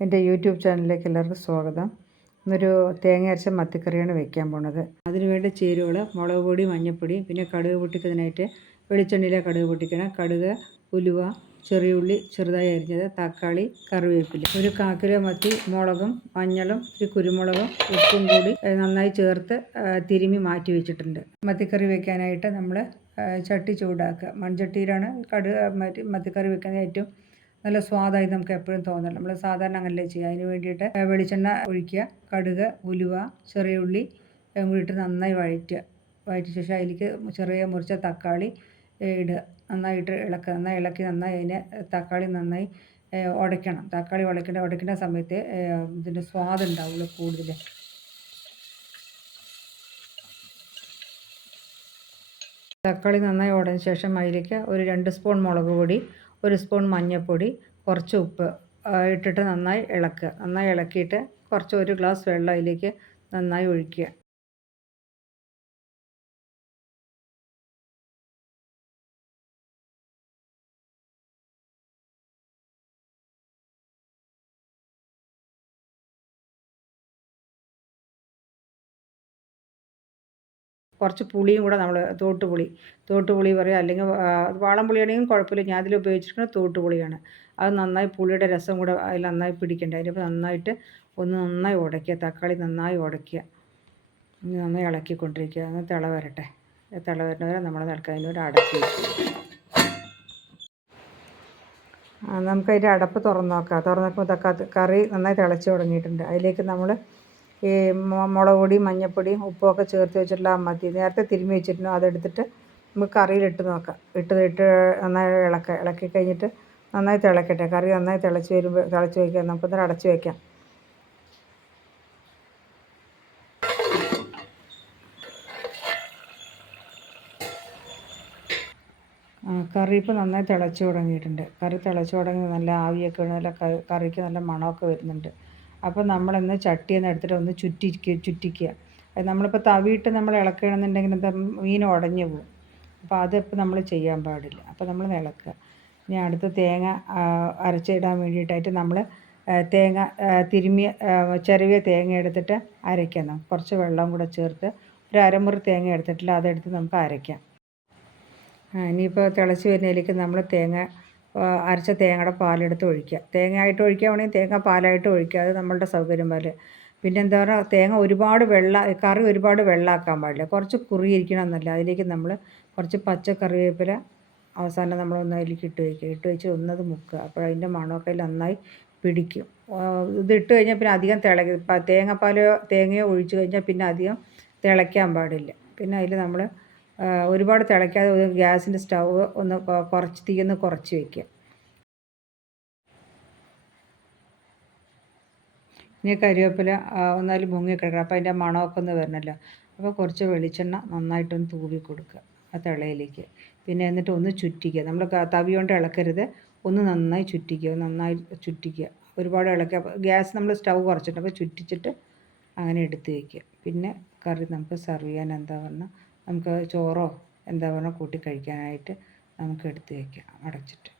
എന്റെ യൂട്യൂബ് ചാനലിലേക്ക് എല്ലാവർക്കും സ്വാഗതം. ഇന്നൊരു തേങ്ങ അരച്ച മത്തിക്കറിയാണ് വെക്കാൻ പോണത്. അതിനുവേണ്ട ചേരുവകൾ മുളക് പൊടി മഞ്ഞൾപ്പൊടി പിന്നെ കടുക് പൊട്ടിക്കുന്നതിനായിട്ട് വെളിച്ചെണ്ണയിലെ കടുക് പൊട്ടിക്കണം. കടുക് ഉലുവ ചെറിയ ഉള്ളി ചെറുതായി അരിഞ്ഞത് തക്കാളി കറിവേപ്പില. ഒരു കാക്കിലോ മത്തി മുളകും മഞ്ഞളും ഒരു കുരുമുളകും ഉപ്പും കൂടി നന്നായി ചേർത്ത് തിരുമ്മി മാറ്റി വെച്ചിട്ടുണ്ട്. മത്തിക്കറി വെക്കാനായിട്ട് നമ്മൾ ചട്ടി ചൂടാക്കുക. മൺചട്ടിയിലാണ് കടുക് മത്തിക്കറി വെക്കാൻ ഏറ്റവും നല്ല സ്വാദായി നമുക്ക് എപ്പോഴും തോന്നണം നമ്മൾ സാധാരണ അങ്ങനല്ലേ ചെയ്യുക. അതിന് വേണ്ടിയിട്ട് വെളിച്ചെണ്ണ ഒഴിക്കുക. കടുക് ഉലുവ ചെറിയ ഉള്ളി കൂടിയിട്ട് നന്നായി വഴറ്റുക. വഴറ്റിയ ശേഷം അതിലേക്ക് ചെറിയ മുറിച്ച തക്കാളി ഇടുക. നന്നായിട്ട് ഇളക്കുക. നന്നായി ഇളക്കി നന്നായി അതിനെ തക്കാളി നന്നായി ഉടയ്ക്കണം തക്കാളി ഉടയ്ക്കേണ്ട ഉടയ്ക്കേണ്ട സമയത്ത് ഇതിന്റെ സ്വാദ് ഉണ്ടാവുള്ളൂ കൂടുതൽ തക്കാളി നന്നായി ഉടഞ്ഞ ശേഷം അതിലേക്ക് ഒരു രണ്ട് സ്പൂൺ മുളക് പൊടി ഒരു സ്പൂൺ മഞ്ഞൾപ്പൊടി കുറച്ച് ഉപ്പ് ഇട്ടിട്ട് നന്നായി ഇളക്കുക നന്നായി ഇളക്കിയിട്ട് കുറച്ച് ഒരു ഗ്ലാസ് വെള്ളം അതിലേക്ക് നന്നായി ഒഴിക്കുക. കുറച്ച് പുളിയും കൂടെ നമ്മൾ തോട്ടുപുളി. തോട്ടുപുളി പറയുക അല്ലെങ്കിൽ വാളംപുളിയാണെങ്കിലും കുഴപ്പമില്ല. ഞാൻ അതിൽ ഉപയോഗിച്ചിരിക്കുന്നത് തോട്ടുപുളിയാണ്. അത് നന്നായി പുളിയുടെ രസം കൂടെ അതിൽ നന്നായി പിടിക്കേണ്ട? അതിലിപ്പോൾ നന്നായിട്ട് ഒന്ന് നന്നായി ഉടയ്ക്കുക. തക്കാളി നന്നായി ഉടയ്ക്കുക. നന്നായി ഇളക്കിക്കൊണ്ടിരിക്കുക. ഒന്ന് തിള വരട്ടെ. തിള വരെ നമ്മൾ തിളക്കതിനോട് അടച്ച് വയ്ക്കുക നമുക്ക് അടപ്പ് തുറന്ന് നോക്കാം. തുറന്ന് നോക്കുമ്പോൾ കറി നന്നായി തിളച്ച് തുടങ്ങിയിട്ടുണ്ട്. അതിലേക്ക് നമ്മൾ ഈ മുളക് പൊടി മഞ്ഞൾപ്പൊടി ഉപ്പുമൊക്കെ ചേർത്ത് വെച്ചിട്ടുള്ള മത്തി നേരത്തെ തിരുമ്മി വെച്ചിരുന്നു. അതെടുത്തിട്ട് നമുക്ക് കറിയിലിട്ട് നോക്കാം. ഇട്ട് ഇട്ട് നന്നായി ഇളക്കുക ഇളക്കി കഴിഞ്ഞിട്ട് നന്നായി തിളക്കട്ടെ. കറി നന്നായി തിളച്ച് വരുമ്പോൾ തിളച്ച് വയ്ക്കാം. നമുക്കൊന്ന് അടച്ച് വയ്ക്കാം. കറി ഇപ്പോൾ നന്നായി തിളച്ച് തുടങ്ങിയിട്ടുണ്ട്. കറി തിളച്ച് തുടങ്ങി നല്ല ആവിയൊക്കെ നല്ല കറിക്ക് നല്ല മണമൊക്കെ വരുന്നുണ്ട്. അപ്പോൾ നമ്മളൊന്ന് ചട്ടി എന്ന് എടുത്തിട്ട് ഒന്ന് ചുറ്റിക്കുക. ചുറ്റിക്കുക നമ്മളിപ്പോൾ തവിയിട്ട് നമ്മൾ ഇളക്കണമെന്നുണ്ടെങ്കിൽ മീൻ ഉടഞ്ഞു പോകും അപ്പോൾ അതിപ്പോൾ നമ്മൾ ചെയ്യാൻ പാടില്ല. അപ്പോൾ നമ്മൾ ഇളക്കുക. ഇനി അടുത്ത തേങ്ങ അരച്ചിടാൻ വേണ്ടിയിട്ടായിട്ട് നമ്മൾ തേങ്ങ തിരുമ്മിയ ചെറിയ തേങ്ങ എടുത്തിട്ട് അരയ്ക്കണം. കുറച്ച് വെള്ളം കൂടെ ചേർത്ത് ഒരു അരമുറി തേങ്ങ എടുത്തിട്ടില്ല. അതെടുത്ത് നമുക്ക് അരയ്ക്കാം. ഇനിയിപ്പോൾ തിളച്ച് വരുന്നതിലേക്ക് നമ്മൾ തേങ്ങ അരച്ച തേങ്ങയുടെ പാലെടുത്ത് ഒഴിക്കുക. തേങ്ങയായിട്ട് ഒഴിക്കുകയാണെങ്കിൽ തേങ്ങ പാലായിട്ട് ഒഴിക്കുക. അത് നമ്മളുടെ സൗകര്യം പോലെ. പിന്നെ എന്താ പറയുക തേങ്ങ ഒരുപാട് വെള്ള കറി ഒരുപാട് വെള്ളമാക്കാൻ പാടില്ല. കുറച്ച് കുറിയിരിക്കണം എന്നല്ല. അതിലേക്ക് നമ്മൾ കുറച്ച് പച്ച കറിവേപ്പില അവസാനം നമ്മൾ ഒന്ന് അതിലേക്ക് ഇട്ട് വയ്ക്കുക. ഇട്ട് വെച്ച് ഒന്നത് മുക്കുക. അപ്പോൾ അതിന്റെ മണമൊക്കെ നന്നായി പിടിക്കും. ഇത് ഇട്ട് കഴിഞ്ഞാൽ പിന്നെ അധികം തിളക്ക തേങ്ങാപ്പാലോ തേങ്ങയോ ഒഴിച്ച് കഴിഞ്ഞാൽ പിന്നെ അധികം തിളയ്ക്കാൻ പാടില്ല. പിന്നെ അതിൽ നമ്മൾ ഒരുപാട് തിളയ്ക്കാതെ ഗ്യാസിന്റെ സ്റ്റൗ ഒന്ന് കുറച്ച് തീ ഒന്ന് കുറച്ച് വയ്ക്കുക ഇനി കരിവേപ്പില ഒന്നാലും മുങ്ങി കിടക്കണം. അപ്പോൾ അതിന്റെ മണമൊക്കെ ഒന്ന് വരണമല്ലോ അപ്പോൾ കുറച്ച് വെളിച്ചെണ്ണ നന്നായിട്ടൊന്ന് തൂവി കൊടുക്കുക ആ തിളയിലേക്ക്. പിന്നെ എന്നിട്ട് ഒന്ന് ചുറ്റിക്കുക. നമ്മൾ തവി കൊണ്ട് ഇളക്കരുത്. ഒന്ന് നന്നായി ചുറ്റിക്കുക നന്നായി ചുറ്റിക്കുക. ഒരുപാട് ഇളക്കുക. ഗ്യാസ് നമ്മൾ സ്റ്റൗ കുറച്ചിട്ട് അപ്പോൾ ചുറ്റിച്ചിട്ട് അങ്ങനെ എടുത്ത് വയ്ക്കുക പിന്നെ കറി നമുക്ക് സെർവ് ചെയ്യാൻ എന്താ പറഞ്ഞാൽ നമുക്ക് ചോറോ എന്താ പറഞ്ഞാൽ കൂട്ടി കഴിക്കാനായിട്ട് നമുക്ക് എടുത്ത് വയ്ക്കാം അടച്ചിട്ട്.